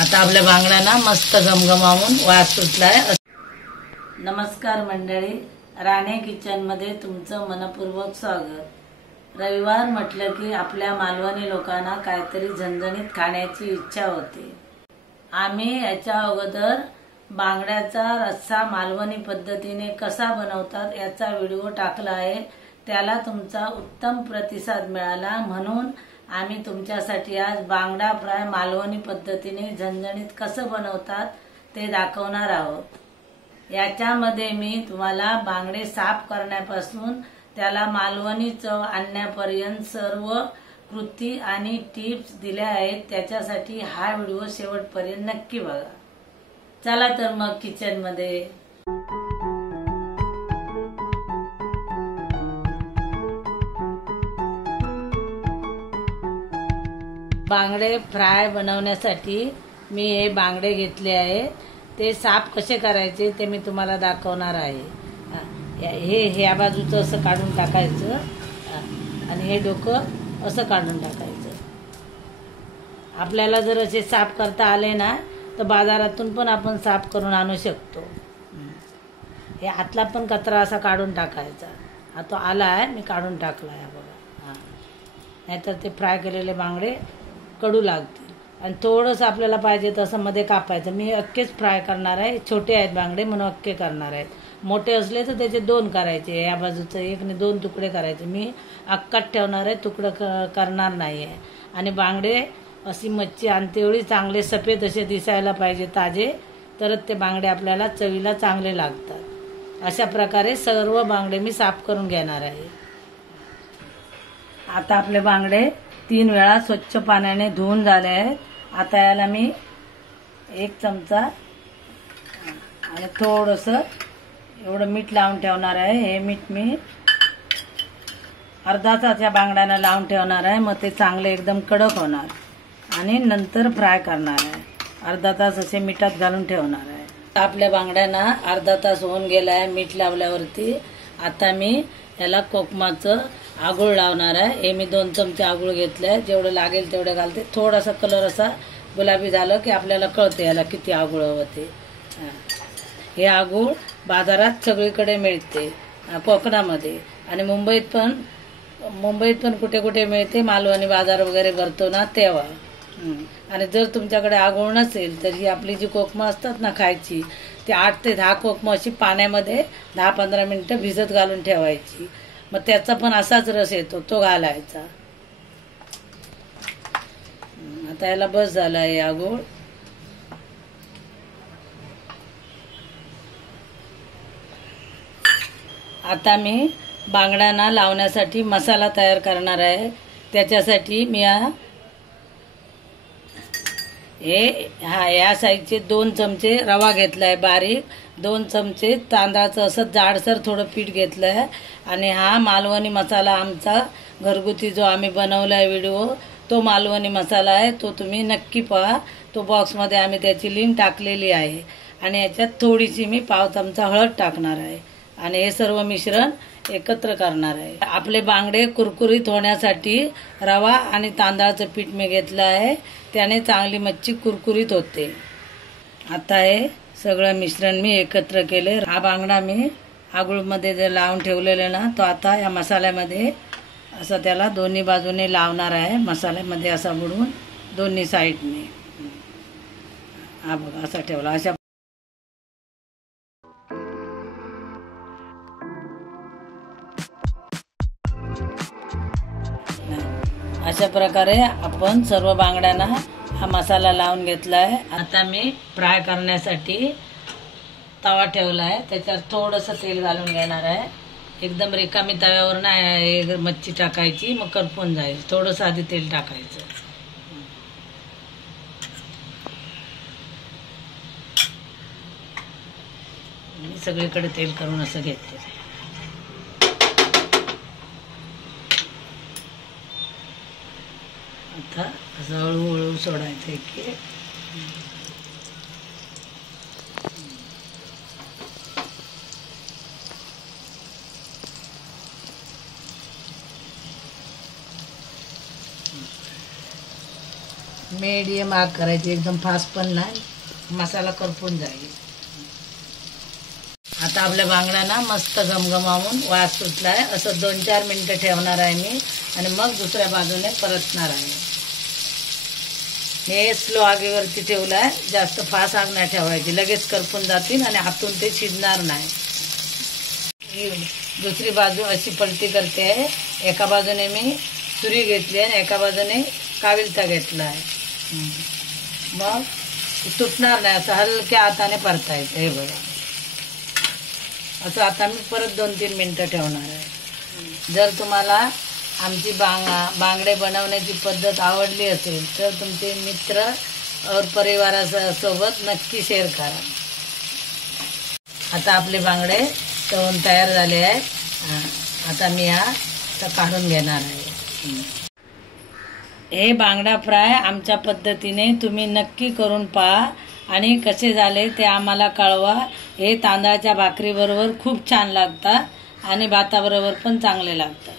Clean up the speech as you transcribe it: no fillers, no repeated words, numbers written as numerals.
आता आपल्या बांगड्यांना मस्त गमगमावून वास सुटलाय। नमस्कार मंडळी, राणे किचन मध्ये तुमचं मनपूर्वक स्वागत। रविवार म्हटलं की आपल्या मालवणी लोकांना काहीतरी झणझणीत खाण्याची इच्छा होते। आम्ही याच्या अगोदर बांगड्याचा रस्सा मालवणी पद्धतीने कसा बनवतात याचा व्हिडिओ टाकला आहे। त्याला तुमचा उत्तम प्रतिसाद मिळाला, म्हणून आम्ही तुमच्यासाठी आज बांगडा फ्राय मालवणी पद्धतीने झणझणीत कसं बनवतात ते दाखवणार आहोत। याच्यामध्ये मी तुम्हाला बांगडे साफ करण्यापासून त्याला मालवणी चव आणण्यापर्यंत सर्व कृती आणि टिप्स दिल्या आहेत। त्याच्यासाठी हा व्हिडिओ शेवटपर्यंत नक्की बघा। चला तर मग किचन मध्ये। बांगडे फ्राय बनवण्यासाठी मी हे बांगडे घेतले आहे। ते साफ कसे करायचे ते मी तुम्हाला दाखवणार आहे। हे ह्या बाजूचं असं काढून टाकायचं आणि हे डोकं असं काढून टाकायचं। आपल्याला जर असे साफ करता आले ना तर बाजारातून पण आपण साफ करून आणू शकतो। हे आतला पण कचरा असा काढून टाकायचा। हा तो आला आहे, मी काढून टाकला आहे बघा। नाहीतर ते फ्राय केलेले बांगडे कडू लागतील। आणि थोडंसं आपल्याला पाहिजे तसं मध्ये कापायचं। मी अख्खेच फ्राय करणार आहे, छोटे आहेत बांगडे म्हणून अख्खे करणार आहेत। मोठे असले तर त्याचे दोन करायचे, या बाजूचं एक आणि दोन तुकडे करायचे। मी अख्खाच ठेवणार आहे, तुकडं करणार नाही आहे। आणि बांगडे अशी मच्छी आणते वेळी चांगले सफेद असे दिसायला पाहिजे, ताजे, तरच ते बांगडे आपल्याला चवीला चांगले लागतात। अशा प्रकारे सर्व बांगडे मी साफ करून घेणार आहे। आता आपले बांगडे 3 वेळा स्वच्छ पाण्याने धुवून झाले आहेत। आता याला मी 1 चमचा आणि थोडंसं एवढं मीठ लावून ठेवणार आहे। हे मीठ मी अर्धा तास या बांगड्यांना लावून ठेवणार आहे, मग ते चांगले एकदम कडक होणार आणि नंतर फ्राय करणार आहे। अर्धा तास असे मिठात घालून ठेवणार आहे। आपल्या बांगड्यांना अर्धा तास होऊन गेला आहे मीठ लावल्यावरती। आता मी याला कोकमाचं आगूळ लावणार आहे। हे मी 2 चमचे आगूळ घेतले, जेवढं लागेल तेवढं घालते। थोडासा कलर असा गुलाबी झालं की आपल्याला कळते याला किती आगूळ हवं ते। हे आगूळ बाजारात सगळीकडे मिळते, कोकणामध्ये आणि मुंबईत पण कुठे कुठे मिळते। मालवणी बाजार वगैरे भरतो ना तेव्हा। आणि जर तुमच्याकडे आगूळ नसेल तर ही आपली जी कोकमं असतात ना खायची, ती 8 ते 10 कोकमं अशी पाण्यामध्ये 10-15 मिनिटं भिजत घालून ठेवायची। मग त्याचा पण असाच रस येतो, तो घालायचा। आता याला बस झाला आहे आगूळ। आता मी बांगड्यांना लावण्यासाठी मसाला तयार करणार आहे। त्याच्यासाठी मी या साईजचे 2 चमचे रवा घेतलाय बारीक, 2 चमचे तांदळाचं असं जाडसर थोडं पीठ घेतलंय। आणि हा मालवणी मसाला आमचा घरगुती जो आम्ही बनवलाय व्हिडिओ, तो मालवणी मसाला आहे। तो तुम्ही नक्की पहा, तो बॉक्समध्ये आम्ही त्याची लिंक टाकलेली आहे। आणि याच्यात थोडीशी मी पाव चमचा हळद टाकणार आहे आणि हे सर्व मिश्रण एकत्र करणार आहे। आपले बांगडे कुरकुरीत होण्यासाठी रवा आणि तांदळाचं पीठ मी घेतलं आहे, त्याने चांगली मच्छी कुरकुरीत होते। आता हे सगळं मिश्रण मी एकत्र केले। हा बांगडा मी आगूळमध्ये जे लावून ठेवलेले ना, तो आता या मसाल्यामध्ये असं त्याला दोन्ही बाजूने लावणार आहे। मसाल्यामध्ये असा बुडवून दोन्ही साईडने हा बघा असा ठेवला। अशा प्रकारे आपण सर्व बांगड्यांना हा मसाला लावून घेतलाय। आता मी फ्राय करण्यासाठी तवा ठेवलाय, त्याच्यात थोडंसं तेल घालून घेणार आहे। एकदम रिकामी तव्यावर नाही मच्छी टाकायची, मग करपून जाईल। थोडंसं आधी तेल टाकायचं। सगळीकडे तेल करून असं घेते। आता असं हळूहळू सोडायचं की मीडियम आग करायची, एकदम फास्ट पण नाही, मसाला करपून जाईल. आता आपल्या बांगडा ना मस्त घमघमावून वास सुटलाय. असं 2-4 मिनिटं ठेवणार आहे मी आणि मग दुसऱ्या बाजूने परतणार आहे. हे स्लो आगीवरती ठेवलाय, जास्त फास्ट आग नाही ठेवायची, लगेच करपून जातील आणि आतून ते शिजणार नाही. दुसरी बाजू अशी पलटी करते आहे. एका बाजूने मी सुरी घेतली आणि एका बाजूने काविलता घेतला आहे. मग तुटणार नाही, असं हलक्या हाताने परतायचं. हे बघा, असं आता मी परत 2-3 मिनिटं ठेवणार आहे. जर तुम्हाला आमची बांगडे बनवण्याची पद्धत आवडली असेल तर तुमचे मित्र और परिवारासोबत नक्की शेअर करा. आता आपले बांगडे तळून तयार झाले आहे. आता मी हा काढून घेणार आहे. हे बांगडा फ्राय आमच्या पद्धतीने तुम्ही नक्की करून पहा आणि कसे झाले ते आम्हाला कळवा. हे तांदळाच्या भाकरीबरोबर खूप छान लागतात आणि भाताबरोबर पण चांगले लागतात.